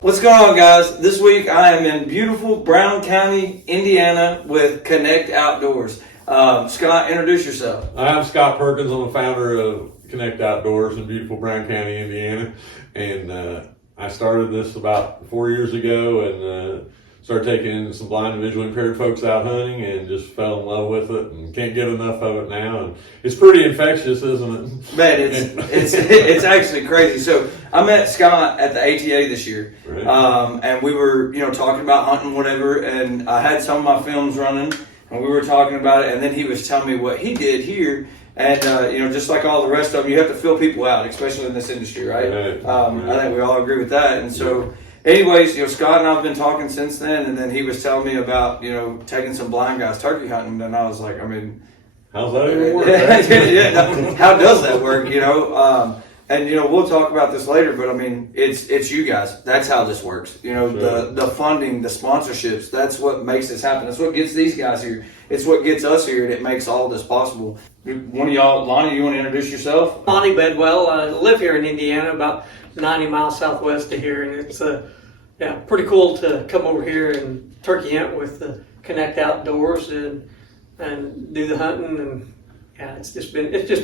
What's going on, guys? This week I am in beautiful Brown County, Indiana with Connect Outdoors. Scott, introduce yourself. I'm Scott Perkins. I'm the founder of Connect Outdoors in beautiful Brown County, Indiana. And I started this about 4 years ago and started taking some blind and visually impaired folks out hunting and just fell in love with it and can't get enough of it now. And it's pretty infectious, isn't it? Man, it's actually crazy. So I met Scott at the ATA this year, Right. And we were talking about hunting, whatever. And I had some of my films running, and we were talking about it. And then he was telling me what he did here. And, just like all the rest of them, you have to fill people out, especially in this industry, right? Right. I think we all agree with that. And so, anyways, Scott and I have been talking since then. And then he was telling me about, taking some blind guys turkey hunting. And I was like, How's that even work? yeah, how does that work, And, we'll talk about this later, but it's you guys. That's how this works. Sure. The funding, the sponsorships, that's what makes this happen. That's what gets these guys here. It's what gets us here, and it makes all this possible. One of y'all, Lonnie, you want to introduce yourself? Lonnie Bedwell. I live here in Indiana, about 90 miles southwest of here, and it's pretty cool to come over here and turkey hunt with the Connect Outdoors and do the hunting, and it's just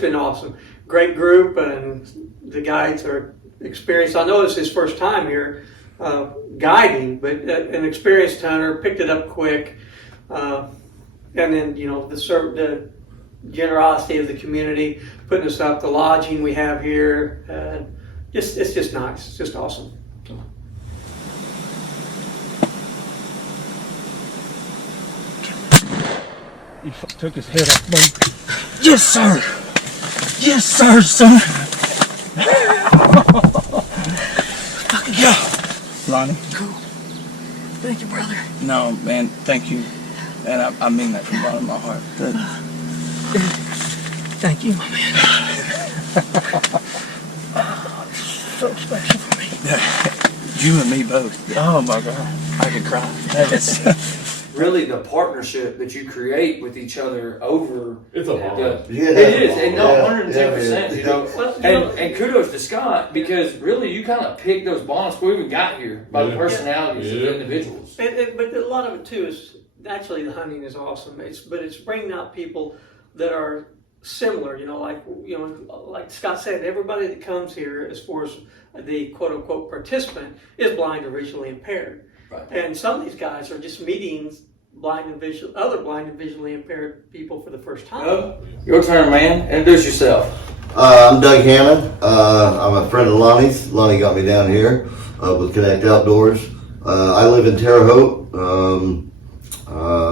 been awesome. Great group, and the guides are experienced. I know it's his first time here guiding, but an experienced hunter, picked it up quick, and then the generosity of the community putting us up, the lodging we have here, it's just nice. It's just awesome. He took his head off me. Yes, sir. Yes, sir, son. Fucking yeah. Lonnie. Cool. Thank you, brother. No, man, thank you. And I mean that from the bottom of my heart. Thank you, my man. So special for me. You and me both. Oh my God. I could cry. Really, the partnership that you create with each other over It's a bond. it is, and no, 110%. And kudos to Scott, because really you kind of picked those bonds before we even got here by the personalities of the individuals. But a lot of it too is actually the hunting is awesome. But it's bringing out people that are similar. Like Scott said, everybody that comes here, as far as the quote unquote participant, is blind or visually impaired. Right. And some of these guys are just meeting other blind and visually impaired people for the first time. Oh, your turn, man. Introduce yourself. I'm Doug Hammond. I'm a friend of Lonnie's. Lonnie got me down here with Connect Outdoors. I live in Terre Haute.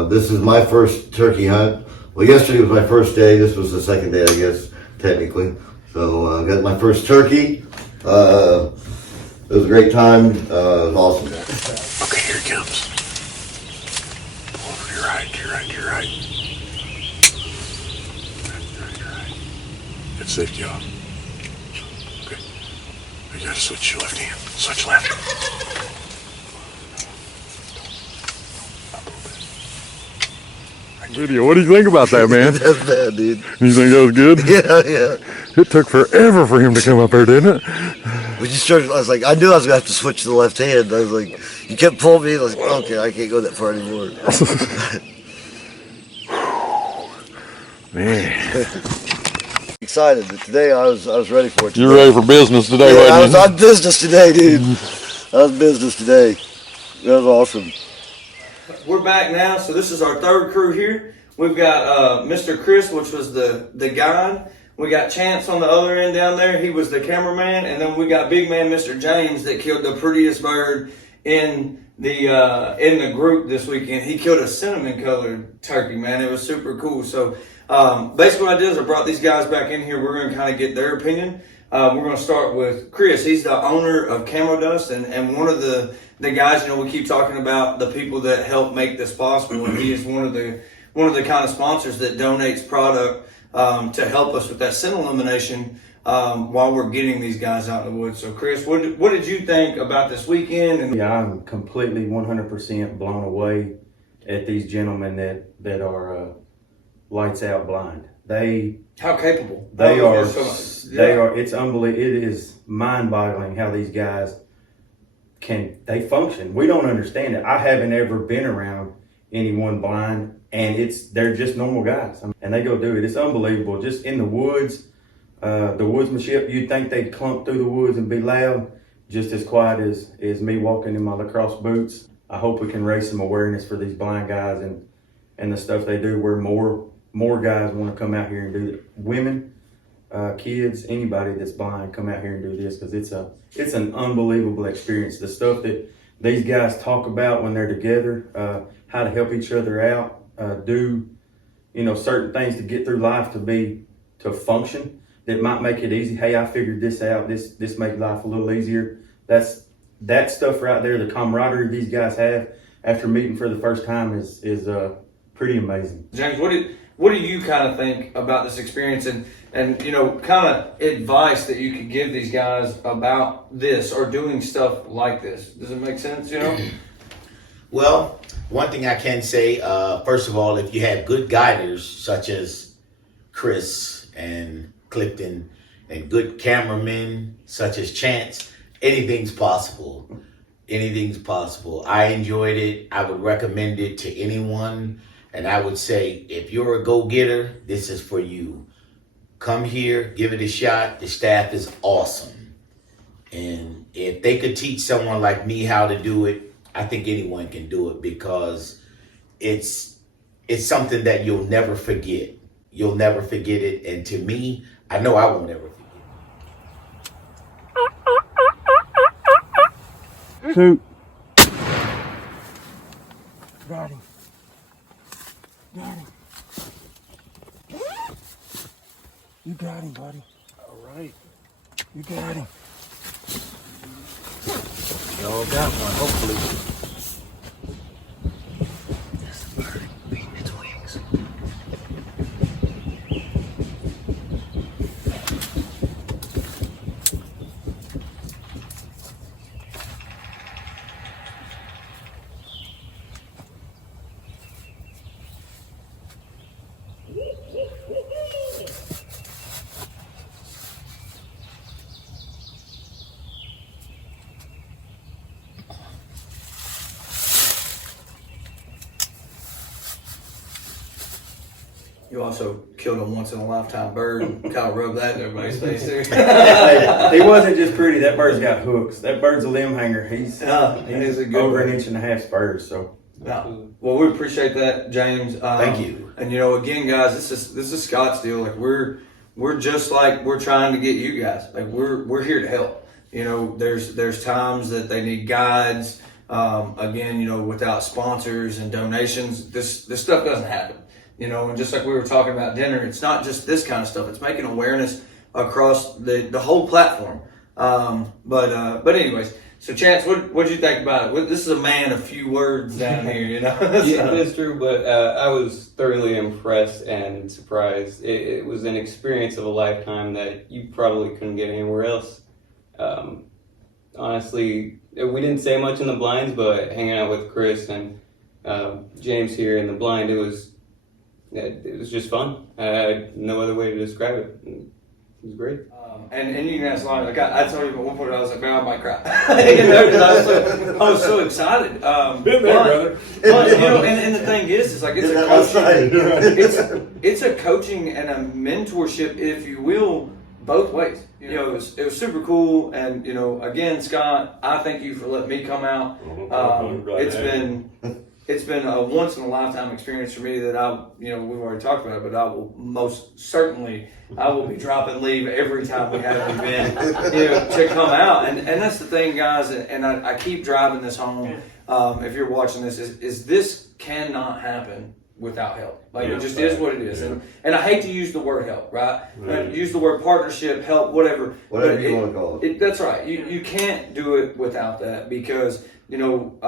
This is my first turkey hunt. Well, yesterday was my first day. This was the second day, I guess, technically. So I got my first turkey. It was a great time. It was awesome. Okay, here it comes. Pull over to your right, to your right, to your right. Right. Good safety off. Okay. You gotta switch your left hand. Switch left. Video, what do you think about that, man? That's bad, dude. You think that was good? Yeah. It took forever for him to come up here, didn't it? We just started, I was like, I knew I was going to have to switch to the left hand. I was like, you kept pulling me. I was like, okay, I can't go that far anymore. Man. Excited, but today I was ready for it. You're ready for business today, Yeah, I wasn't was you? on business today, dude. I was business today. That was awesome. We're back now, so this is our third crew here. We've got Mr. Chris, which was the guide. We got Chance on the other end down there. He was the cameraman, and then we got big man Mr. James that killed the prettiest bird in the group this weekend. He killed a cinnamon colored turkey, man. It was super cool. So basically what I did is I brought these guys back in here. We're going to kind of get their opinion. We're going to start with Chris. He's the owner of Camo Dust, and one of the guys, we keep talking about the people that help make this possible, and he is one of the kind of sponsors that donates product to help us with that scent elimination while we're getting these guys out in the woods. So Chris, what did you think about this weekend? Yeah, I'm completely 100% blown away at these gentlemen that are lights out blind. How capable? They Oh, are, so- they yeah. are, it's unbelievable. It is mind-boggling how these guys they function. We don't understand it. I haven't ever been around anyone blind, and they're just normal guys. And they go do it. It's unbelievable. Just in the woods, the woodsmanship, you'd think they'd clump through the woods and be loud, just as quiet as me walking in my lacrosse boots. I hope we can raise some awareness for these blind guys and the stuff they do, where more guys want to come out here and do it. Women, kids, anybody that's blind, come out here and do this, because it's an unbelievable experience. The stuff that these guys talk about when they're together, how to help each other out, do certain things to get through life, to function, that might make it easy. Hey, I figured this out. This made life a little easier. That stuff right there, the camaraderie these guys have after meeting for the first time is pretty amazing. James, what do you kind of think about this experience and kind of advice that you could give these guys about this or doing stuff like this? Does it make sense? Well, one thing I can say, first of all, if you have good guiders such as Chris and Clifton and good cameramen such as Chance, anything's possible. Anything's possible. I enjoyed it. I would recommend it to anyone. And I would say, if you're a go-getter, this is for you. Come here, give it a shot. The staff is awesome. And if they could teach someone like me how to do it, I think anyone can do it, because it's something that you'll never forget. You'll never forget it. And to me, I know I won't ever forget it. Shoot. Got him. Got him. You got him, buddy. All right. You got him. Y'all got one, hopefully. You also killed a once-in-a-lifetime bird and kind of rubbed that in everybody's face there. He wasn't just pretty. That bird's got hooks. That bird's a limb hanger. He's he's a good over bird. an inch and a half spurs. So No. Well, we appreciate that, James. Thank you. And again, guys, this is Scott's deal. Like we're just like we're trying to get you guys. Like we're here to help. There's times that they need guides. Again, without sponsors and donations, this stuff doesn't happen. And just like we were talking about dinner, it's not just this kind of stuff. It's making awareness across the whole platform. But anyways, so Chance, what did you think about it? This is a man of few words down here, So- Yeah, that's true, but I was thoroughly impressed and surprised. It was an experience of a lifetime that you probably couldn't get anywhere else. Honestly, we didn't say much in the blinds, but hanging out with Chris and James here in the blind, it was just fun. I had no other way to describe it. It was great. And you can ask Lonnie. Like I told him at one point, I was like, man, I might cry. 'Cause I was so excited. Been there, brother. But, and the thing is like it's a coaching, it's a coaching and a mentorship, if you will, both ways. It was super cool. And again, Scott, I thank you for letting me come out. It's been a once in a lifetime experience for me that we've already talked about it, but I will most certainly, I will be dropping leave every time we have an event, to come out. And that's the thing, guys, and I keep driving this home. If you're watching this, is this cannot happen without help. Like it just is what it is. And I hate to use the word help, right? Use the word partnership, help, whatever. Whatever you want to call it. That's right. You can't do it without that, because getting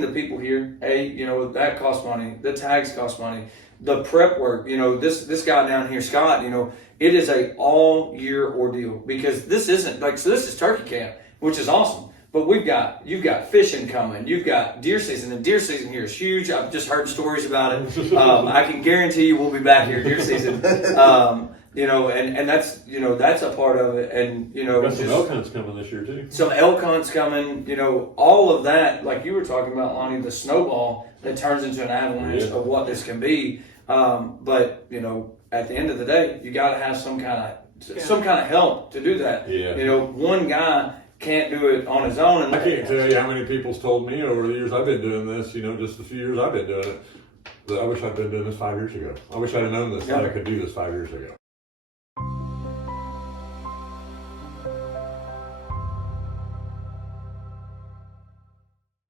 the people here, that costs money. The tags cost money. The prep work, this guy down here, Scott, it is a all year ordeal, because this isn't this is turkey camp, which is awesome. But you've got fishing coming. You've got deer season, and deer season here is huge. I've just heard stories about it. I can guarantee you we'll be back here deer season. You know, and that's, you know, that's a part of it. And, you know, Got some elk hunts coming this year too. some elk hunts coming, you know, all of that, like you were talking about, Lonnie, the snowball that turns into an avalanche of what this can be. But, you know, at the end of the day, you got to have some kind of help to do that. Yeah. You know, one guy can't do it on his own. And I can't tell you how many people's told me over the years I've been doing this, you know, just the few years I've been doing it, that I wish I'd been doing this 5 years ago. I wish I'd have known this, that I could do this 5 years ago.